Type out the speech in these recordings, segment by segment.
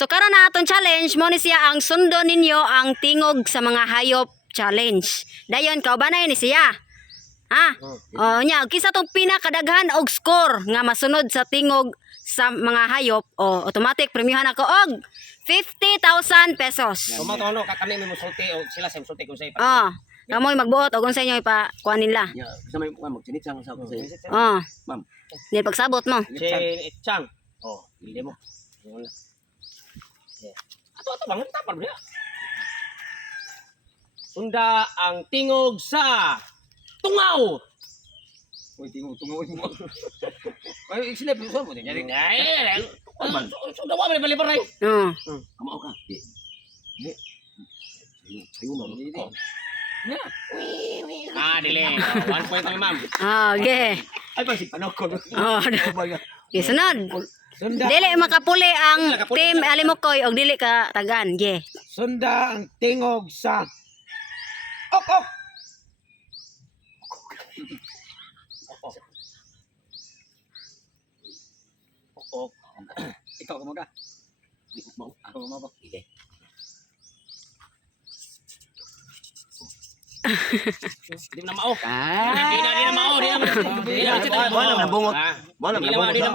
So karon na aton challenge mo ni siya ang sundo ninyo ang tingog sa mga hayop challenge. Dayon kaubanay ni siya. Ha? Nya kisa tong pinakadaghan og score nga masunod sa tingog sa mga hayop o automatic premiuhan ako og 50,000 pesos. Tumato kami mo sulti o sila sa sulti ko sa ipa. Kamoy magbuot og unsa inyo ipakuha nila. Ya, sa may magsinit sang sa ko sa. Ma'am. Di pagsabot mo. Si Chang. Hindi mo. Ato bangon tapar dia. Sunda ang tingog sa tungaw. Uy, tungaw mo. Ay, sila bisa mo din. Ay, sunda wa bali bali ray. Kamao ka. Di. Sayo mo. Dili. 1 point na ma'am. Okay. Ay, pag si panokon. Okay, sunod. Dili makapuli ang team Alimokoy og dili ka tagan. Yeah. Sunda ang tingog sa ok. Ikaw ka mo ka. Ako mo ba? Sige. Di na mao. Di na mao. Di na bungot. Wala Di na mao. Di na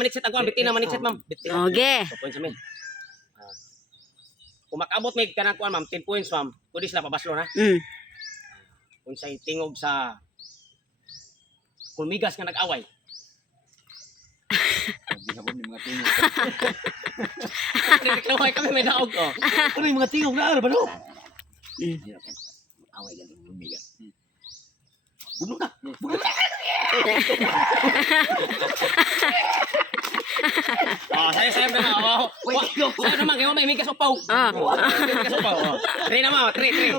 manitsit ang kuan. Bitin na manitsit ma'am. Okay. Points amin. Kung makabot may kanang kuan ma'am, 10 points ma'am. Pwede sila pabaslo na. Kung sa'y tingog sa kulmigas nga nag-away. Reklaway kami may naog ko. Ano yung mga tingog na ano ba no? Away galing lumiga. Bunog na. Sayang na nga. Sayang naman, kaya may migas upaw. Migas upaw. 3 na mao, 3.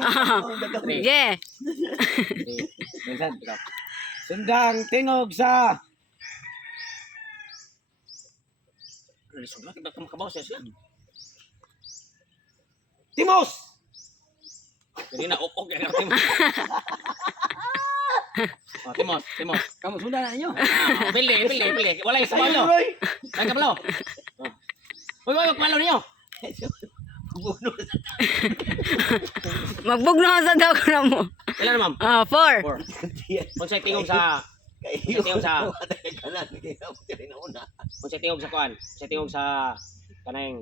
Yeah. Sunda ang tingog sa Sudah kita kabaw siya. Timos. Jadi na ok ya Timos. Timos. Kamu sunda na ninyo. Pilih. Wala isa malo. Ay kabalo. Wala kabalo niyo. Magbugno sa daw ko na mo. Ilan ma'am? 4. Kung sa tingog sa tingog sa kanan ni una. kung sa tingog sa kuan, sa tingog sa kanang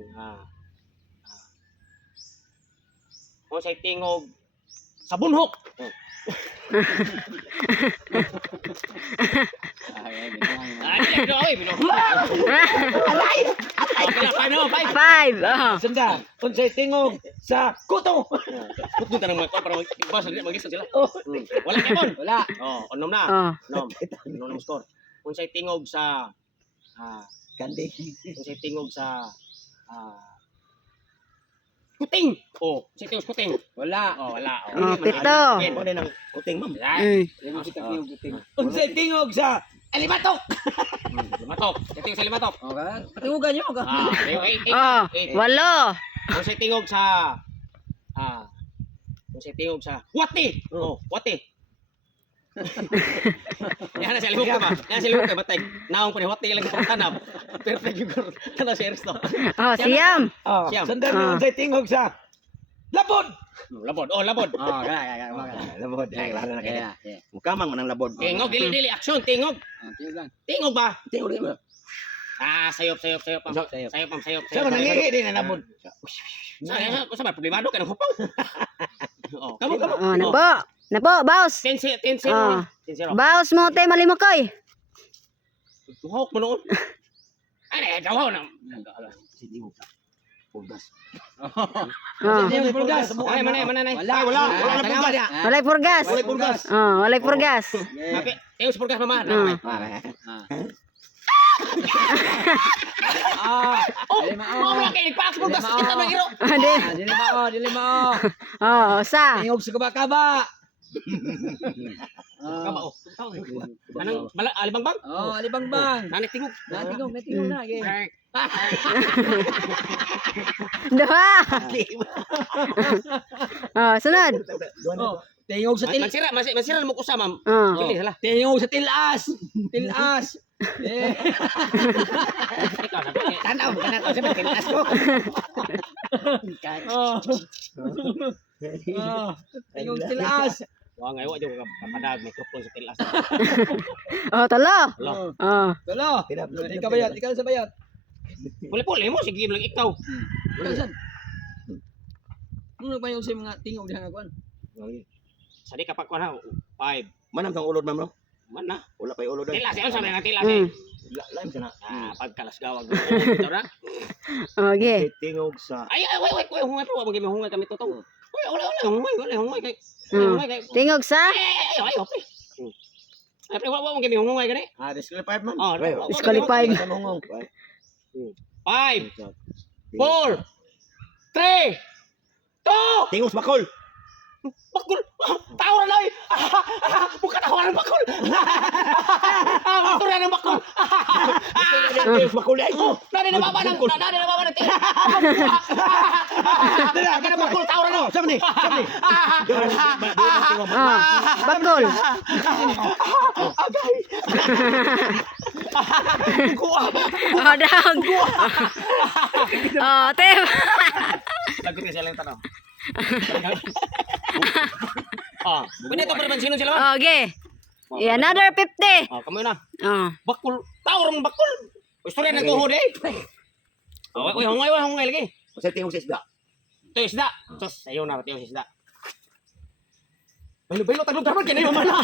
kung sa tingog sa bunhok. Sunda kung sa tingog sa kuto. Kuto tanang mga para mag-isa sila. Wala kemon. Wala. Onom na. Onom score. Kung sa tingog sa Gandi. kung sa tingog sa kuting. Sa tingog sa kuting. Wala. Wala. Pito. Ano nang kuting ma'am? Yung kita tingog kuting. Kung sa tingog sa alimatok. Limatok. Sa tingog sa limatok. Okay. Patingugan niyo ka. Walo. Kung sa tingog sa kung sa tingog sa wati. Wati. Yan na sa limok ba? Yan sa limok ba tay? Naong pa ni wati lang sa tanap. Perfect yung kana series to. Siyam. Sunda kung sa tingog sa labod. Labod. Labod. Kaya. Labod. Klaro na kaya. Mukamang manang labod. Tingog dili action tingog. Tingog lang. Tingog ba? Tingog din ba? Sayop. Sa nangihi din na labod. Sa ba problemado ka ng hupaw? Kamu. Nabo, boss. 10-0. Boss mo te Malimokoy. Tuhok mo noon. Ay, daw na. Si tingog sa pulgas. Pulgas. Ay, mana. Wala pulgas. Walay purgas. Walay purgas. Tingog sa purgas mama. Wala kay nagpaak sa purgas kita na hero. Dili mao. Sa. Tingog sa kaba-kaba. Kaba Anong alibangbang? Alibangbang. Nanay tingog. Natingog na. Duha. Sunod. Tingog sa Masira mo ko sa ma'am. Oh. Dili hala. Tingog sa tilas. Ikaw na ba? Tanaw ka na to sa tilas ko. Tingog tilas. Wa nga wa jud ka kapadag mikrofon sa tilas. Oh, talo. Hello. Oh. Dalo. Ikaw bayat, ikaw sa bayat. Puli-puli mo sige lang ikaw. Wala san. Ano ba yung sa mga tingog diha nga kuan? Sadi ka pa ko na 5. Manam tang ulod ma'am no? Man na. Wala pa ulod. Tilas yon sa mga tilas. Mm. Laim sana. Pagkalas gawag. Ito na. Okay. Tingog sa Ay wait hungay pa wag hungay kami totoo. Wala hungay kay. Mm. Hungay kay. Tingog sa Ay okay. Ay pre wa gimi hungay gani. disqualified ma'am. Oh, disqualified. 5 4 3 2 Tingog sa bakol. Bakul! Tawa na oy! Bukan tawa ng bakul! Bakul na ng bakul! Tingog sa bakol ay ko. Nani na baba ng tingin! Nani na bakul! Tawa na! Sama ni. Ah, bakol. Oh, dog. Oh, Tim. Lagot ka sila yung tanong. Pwede ito pa naman sino sila man? Okay. Another 50. Kamu na. Oh. Bakul! Tawa ng bakul! Gusto rin ng tuhod eh! Hungay lagi! Sa tingog sa isda. Ito yung isda! Sos, ayaw na, ito yung isda. Bailo, taglog-taglog, kinayo man na!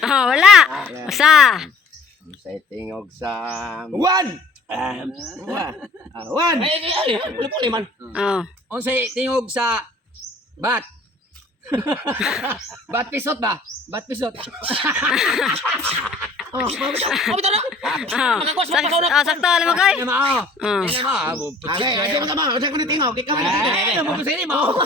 Oh, wala. Sa. Sa tingog sa One. One. Ay, puli-puli man. Oh. Unsay tingog sa bat? Bat pisot ba? Bat pisot. Oh, bitaw na! Oh. Makakuha sa mga Oh, sakto alam mo kay. Ano mo? Oh. Ano mo? Okay, ay mo tama. Sa ko ni tingog. Ikaw man Ano mo sa mo?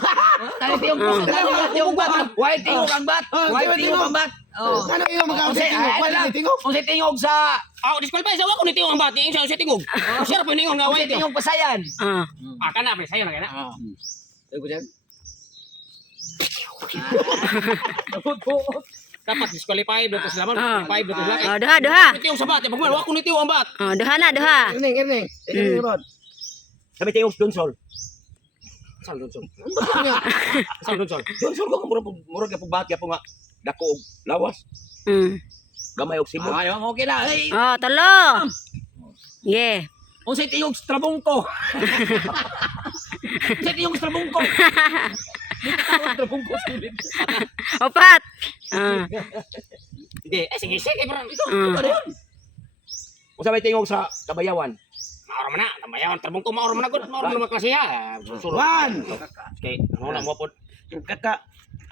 Tani tingog pisot. Tingog bat. Why tingog ang bat? Why tingog ang bat? Oh. Ano iyo magkaon sa Unsay tingog? Wala tingog. Unsay tingog sa Disqualify sa ako ni tingog ang bati, sa tingog. Sir pa ningon nga unsay way tingog pasayan? Oh. Kana pre, sayo na kana. Tingog diyan. Dapat disqualify dito sila man. 5 dito sila. Oh, duha. Tingog sa bati, pagman wa ko ni tingog ang bat. Oh, duha na, duha. Irning. Irning rod. Sabi tingog donsol. Sal dun sol. Donsol ko murag ka pubat ka po nga dako og lawas. Mm. Gamay og sibol. Ayo, okay na. Hey, Oh, talo. Yeah. unsay tingog sa trabungko? Unsay tingog sa trabungko? Trabungko silid. Opat. Ah. Sige, bro. Ito. Usa may tingog sa kabayawan. Maoro man na, tamayawan trabong ko maoro man na gud, maoro man klasiya. Susulod. One. Okay, ano na mo pod. Kaka.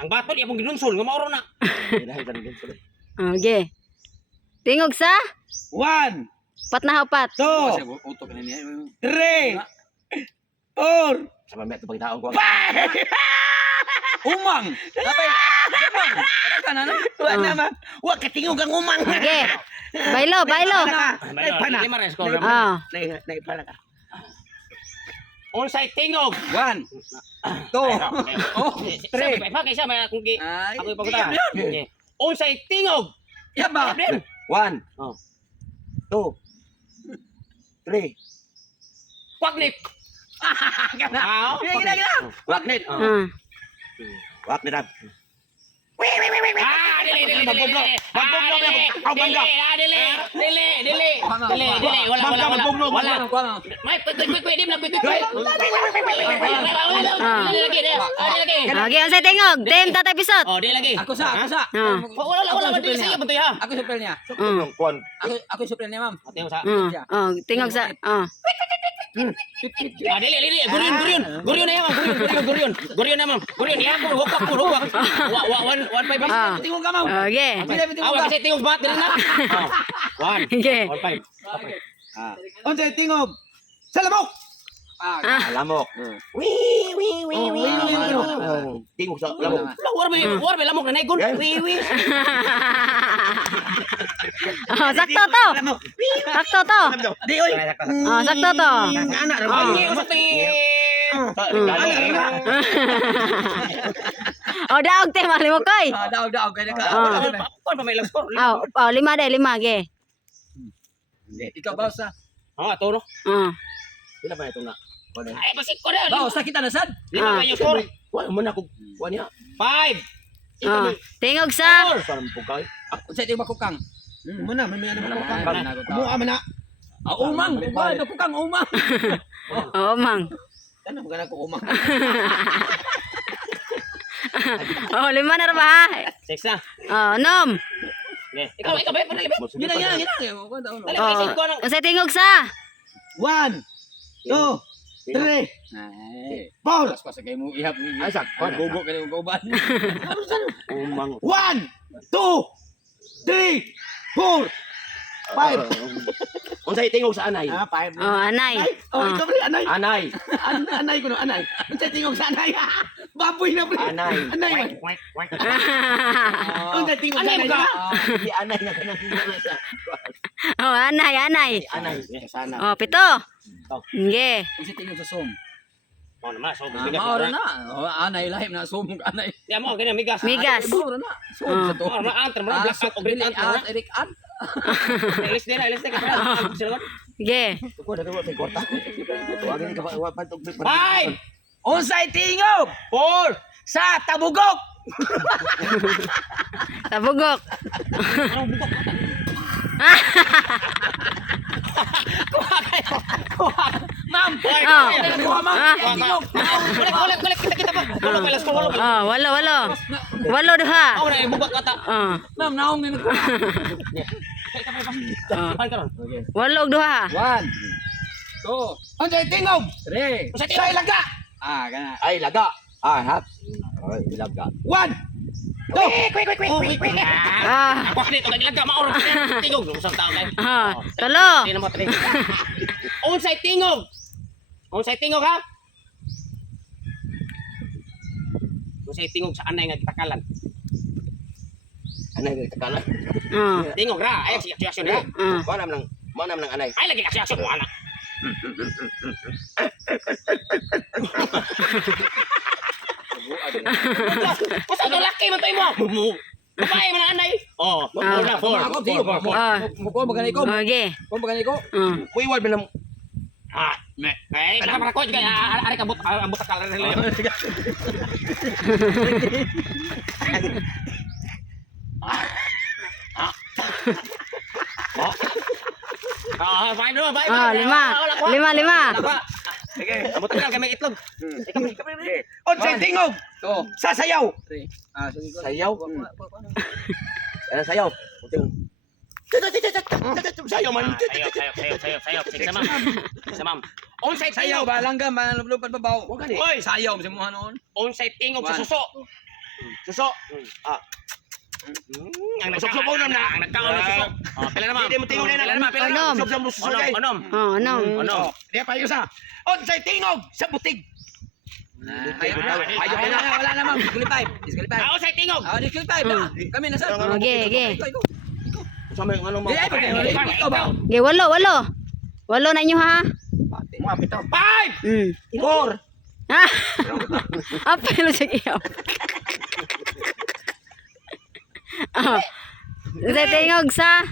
Ang batol iyang ginunsol, nga maoro na. Okay. Tingog sa One. pat na upat. Two. Utok na niya. 3. 4. Sa mamaya ito pagkitaon ko. Umang. Dapat. Umang. Ka na na. Wa naman. Wa ka tingog ang umang. Okay. Bailo. Lima rin score. Oh. Naipala ka. Onside tingog. 1 2 Three. Pa kaysa may akong gi. Ay. Ako ipaguta. Onside tingog. Yaba. 1. Oh. 2. 3. Wagnit. Ah, Gila. Waknit. Ah. Waknit ab. Dili. Wala. May dim na. Okay, unsay tingog? Team Tatay Pisot. Oh, di lagi. Ako sa. Ah. Wala man dili siya punto ha. Ako supel niya. Kon. Ako supel niya, ma'am. Ate sa. Oh, tingog sa. Oh. Dili. Guryon na yan, Guryon na, ma'am. Guryon, yan ko, hukak. 1-5. Ah. Tingog ka, ma'am. Okay. Awa kasi tingog bat din na. 1. Okay. 1-5. Unsay tingog? Sa lamok. Lamok. Tingog sa lamok. War may lamok na naigon. Oh, sakto to. Sakto to. Di oy. Oh, sakto to. Anak ra. Ay, usap Oh, daog te mali mo koy. Daog kay naka. Ah. Kuan pa may lang score. Oh, 5 de, 5 ge. Ikaw ba sa? Oh, ato no. Pila ba ito na? Ay, basik ko na. Ba, sa kita na sad. Lima kayo score. Wala mo na ko. Wala niya. 5. Tingog sa. Parang pugay. Unsa ito makukang? Mana, may ano Wala mo makang. ka. Mua man na. Umang, ba nakukang umang. Oo, mang. Ano mo kana ko umang. Oh, 5 na ra ba ha? 6 na. Oh, nom. Ikaw ba? Padali ba? Gina. Dali, Oh, isip ko nang. unsay tingog sa? 1, 2, 3, Ay. 4. Pas kay mo ihap ni. Ay, sak. Gogo kay mo kauban. Umang. 1, 2, 3, 4, 5. Unsay tingog sa anay? 5. Oh, anay. Oh, ito pre, anay. Anay. Anay ko no, anay. Unsay tingog sa anay? Baboy na pre. Anay. Anay. Unsay tingog sa Anay anay? ka. Di anay na kanang siya. Oh, anay. Anay. Sana. Oh, 7. Nge. Unsa tingog sa som? Oh, naman, so Maoro na. Anay lahim na som anay. Ya mo kini migas. Migas. Maoro na. Som sa to. Oh, maantar mo black out og green out. Eric an. Ilis din, ka. Ge. Ko na ko sa kwarta. Tuwagin ka ba pantog. 5, Unsay tingog 4. sa tabugok? Tabugok. Ma'am. Oh. Kuha ma'am. Tingog. Kulik kita pa. Walo pa las ko walo. Oh, 8. 8 duha. Oh, na ibugak kata. Oh. Ma'am, naong ni ko. Pan karon. 8 duha. 1 2 Unsay tingog? 3 Sa ilaga. Kana. Ay, laga. Hap. Ay, ilaga. 1, 2, Ah. Ako dito naglaga maoro. Tingog usang tao kay. Ah, 3. Hindi na mo tre. Unsay tingog? Unsay tingog ha? Unsay tingog sa anay nga kitakalan? Anay ka kala. Oh. Tingog ra, ay aksyon ra. Manam ng anay. Ay lagi aksyon mo anak. Usa ka laki man tayo mo. Babae man ang anay. Oh, na 4. Ako tingog. Mo magani ko. Oh, ge. Ko magani ko. Uy, wal bilang Ah, ay, para ko juga ari kabut ambot ka lang. Ah, fine no, bye. Oh, 5. 5. Sige, ambot ka kami itlog. Unsay tingog? To. Sa sayaw. 3. Sige ko. Sayaw? Ano sayaw? Puting. Sayaw man. Sayo. Sige, ma'am. Sa ma'am. Unsay Sayaw tingog? ba langgam manlupad pa bawo. Oy, Sayaw mo mo noon. unsay tingog sa suso? Suso. Ang Suso na. Ang nagkaon ng suso. Oh, pila na ma'am. Hindi mo tingog na. Pila na ma'am, pila na. Onom. Suso mo suso kay. Onom. Oh, ano? Onom. Di pa yung sa. Unsay tingog sa butig. Ayaw na wala na ma'am. Disqualify. Disqualify. Ah, unsay tingog? Disqualify ba? Kami na sa. Ge. Sa may ano mo. Di ay pagka ikaw ba? Ge, 8. 8 na inyo ha. Mo apito. 5. 4. Ah. Apelo sa iyo. Oh. Unsay tingog sa?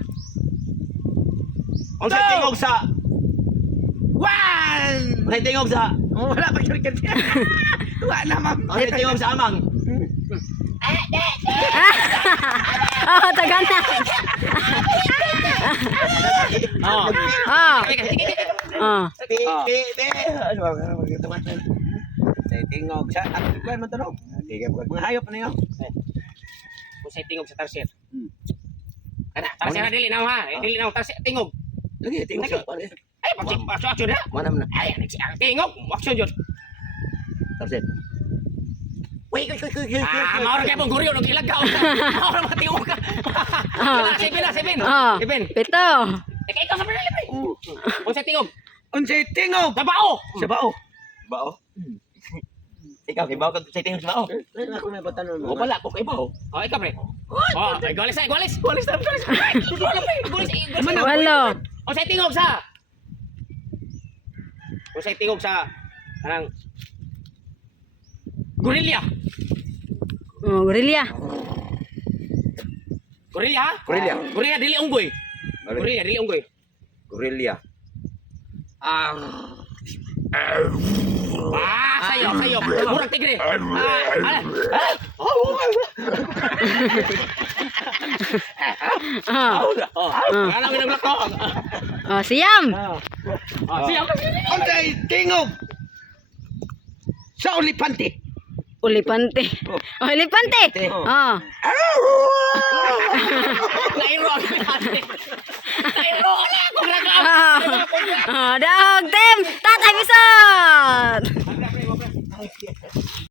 Unsay tingog sa 1. Unsay tingog sa wala pa yung kanya. Wala ma'am. Unsay tingog sa amang. Oh, tagana. Oh. Oh. Oh. Ano ba magtuman. Unsay tingog sa kuan man tanong. Sige, mga hayop na yun. Unsay tingog sa tarsier? Kana, tarsier dili na ha. Dili na tarsier tingog. Lagi tingog sa Ay, aksyon na. manam na. Ay, ang tingog, aksyon jud. Tapos Wait. Ah, maoro kay pong guryo nung ilagaw. Maoro matingog ka. Pila, 7. Oh. 7. 7. Ikaw sa pinali pre. Unsay tingog? Unsay tingog Sa bao. sa bao. Bao. Ikaw kay bao ka sa tingog sa bao. Ako may batanon mo. Wala ko kay bao. Oh, ikaw pre. Oh, ay golis. Golis. Wala pre. Golis. Walo. Unsay tingog sa? Unsay tingog sa kanang Gorilla. Oh, gorilla. Korea? Gorilla. Korea dili unggoy. Balik. Korea dili unggoy. Gorilla. Sayop, sayop. Murag tigre. Ano mi naglako? Oh, siyam. Siya ka. Unsay tingog? Sa olipante. Olipante. Oh, olipante. Oh. Nairo ang